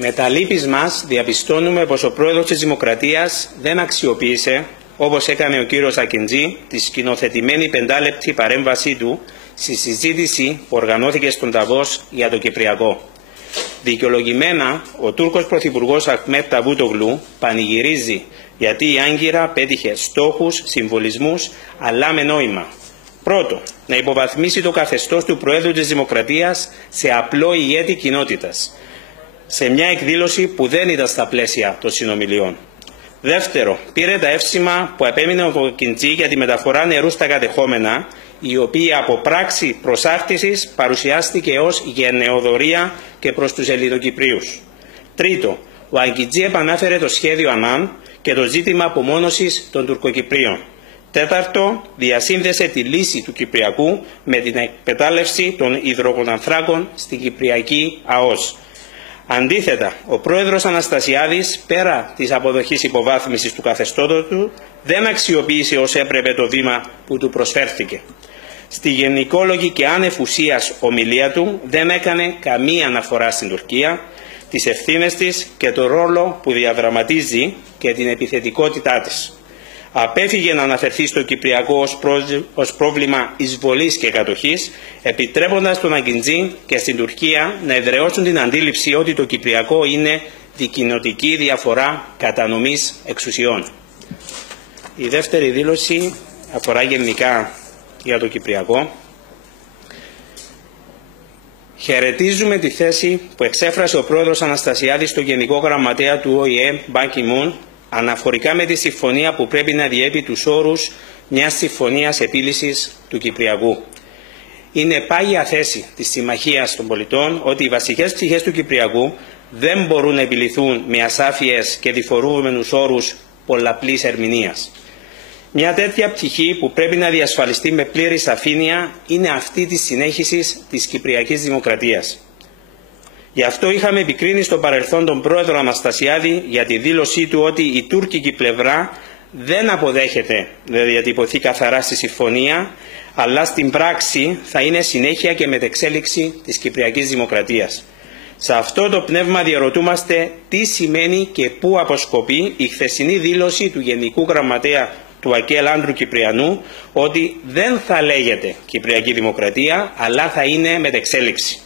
Με τα λύπης μας διαπιστώνουμε πως ο πρόεδρος της Δημοκρατίας δεν αξιοποίησε, όπως έκανε ο κύριος Ακιντζή, τη σκηνοθετημένη 5λεπτη παρέμβασή του στη συζήτηση που οργανώθηκε στον Νταβός για το Κυπριακό. Δικαιολογημένα, ο Τούρκος Πρωθυπουργός Αχμέτ Νταβούτογλου πανηγυρίζει γιατί η Άγκυρα πέτυχε στόχους, συμβολισμούς, αλλά με νόημα. Πρώτο, να υποβαθμίσει το καθεστώς του Προέδρου της Δημοκρατίας σε απλό ηγέτη κοινότητας, σε μια εκδήλωση που δεν ήταν στα πλαίσια των συνομιλιών. Δεύτερο, πήρε τα εύσημα που επέμεινε ο Ακιντζή για τη μεταφορά νερού στα κατεχόμενα, η οποία από πράξη προσάρτησης παρουσιάστηκε ως γενεοδορία και προς τους Ελληνοκυπρίους. Τρίτο, ο Ακιντζή επανάφερε το σχέδιο Ανάν και το ζήτημα απομόνωσης των Τουρκοκυπρίων. Τέταρτο, διασύνδεσε τη λύση του Κυπριακού με την εκμετάλλευση των υδρογονανθράκων στην Κυπριακή ΑΟΣ. Αντίθετα, ο πρόεδρος Αναστασιάδης, πέρα της αποδοχής υποβάθμισης του καθεστώτος του, δεν αξιοποίησε ως έπρεπε το βήμα που του προσφέρθηκε. Στη γενικόλογη και άνευ ουσίας ομιλία του δεν έκανε καμία αναφορά στην Τουρκία, τις ευθύνες της και το ρόλο που διαδραματίζει και την επιθετικότητά της. Απέφυγε να αναφερθεί στο Κυπριακό ως πρόβλημα εισβολής και κατοχής, επιτρέποντας τον Ακιντζή και στην Τουρκία να εδραιώσουν την αντίληψη ότι το Κυπριακό είναι δικοινοτική διαφορά κατανομής εξουσιών. Η δεύτερη δήλωση αφορά γενικά για το Κυπριακό. Χαιρετίζουμε τη θέση που εξέφρασε ο πρόεδρος Αναστασιάδης στο Γενικό Γραμματέα του ΟΗΕ, Μπαν Κι Μουν, αναφορικά με τη συμφωνία που πρέπει να διέπει τους όρους μιας συμφωνίας επίλυσης του Κυπριακού. Είναι πάγια θέση της Συμμαχίας των Πολιτών ότι οι βασικές πτυχές του Κυπριακού δεν μπορούν να επιληθούν με ασάφειες και διφορούμενους όρους πολλαπλής ερμηνείας. Μια τέτοια πτυχή που πρέπει να διασφαλιστεί με πλήρη σαφήνεια είναι αυτή της συνέχισης της Κυπριακής Δημοκρατίας. Γι' αυτό είχαμε επικρίνει στο παρελθόν τον πρόεδρο Αναστασιάδη για τη δήλωσή του ότι η τουρκική πλευρά δεν αποδέχεται να διατυπωθεί καθαρά στη συμφωνία, αλλά στην πράξη θα είναι συνέχεια και μετεξέλιξη της Κυπριακής Δημοκρατίας. Σε αυτό το πνεύμα διαρωτούμαστε τι σημαίνει και πού αποσκοπεί η χθεσινή δήλωση του Γενικού Γραμματέα του ΑΚΕΛ Άντρου Κυπριανού ότι δεν θα λέγεται Κυπριακή Δημοκρατία, αλλά θα είναι μετεξέλιξη.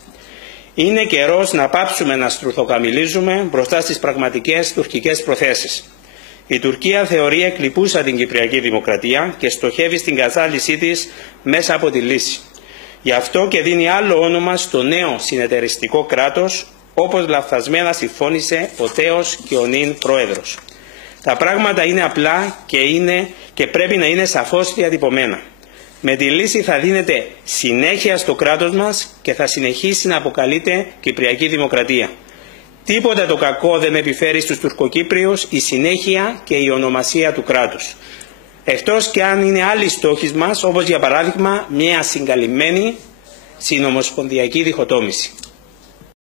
Είναι καιρός να πάψουμε να στρουθοκαμιλίζουμε μπροστά στις πραγματικές τουρκικές προθέσεις. Η Τουρκία θεωρεί εκλειπούσα την Κυπριακή Δημοκρατία και στοχεύει στην κατάλυσή της μέσα από τη λύση. Γι' αυτό και δίνει άλλο όνομα στο νέο συνεταιριστικό κράτος, όπως λαθασμένα συμφώνησε ο τέος και ο νυν πρόεδρος. Τα πράγματα είναι απλά και πρέπει να είναι σαφώς διατυπωμένα. Με τη λύση θα δίνεται συνέχεια στο κράτος μας και θα συνεχίσει να αποκαλείται Κυπριακή Δημοκρατία. Τίποτα το κακό δεν επιφέρει στους Τουρκοκύπριους η συνέχεια και η ονομασία του κράτους. Εκτός και αν είναι άλλοι στόχοι μας, όπως για παράδειγμα μια συγκαλυμμένη συνομοσπονδιακή διχοτόμηση.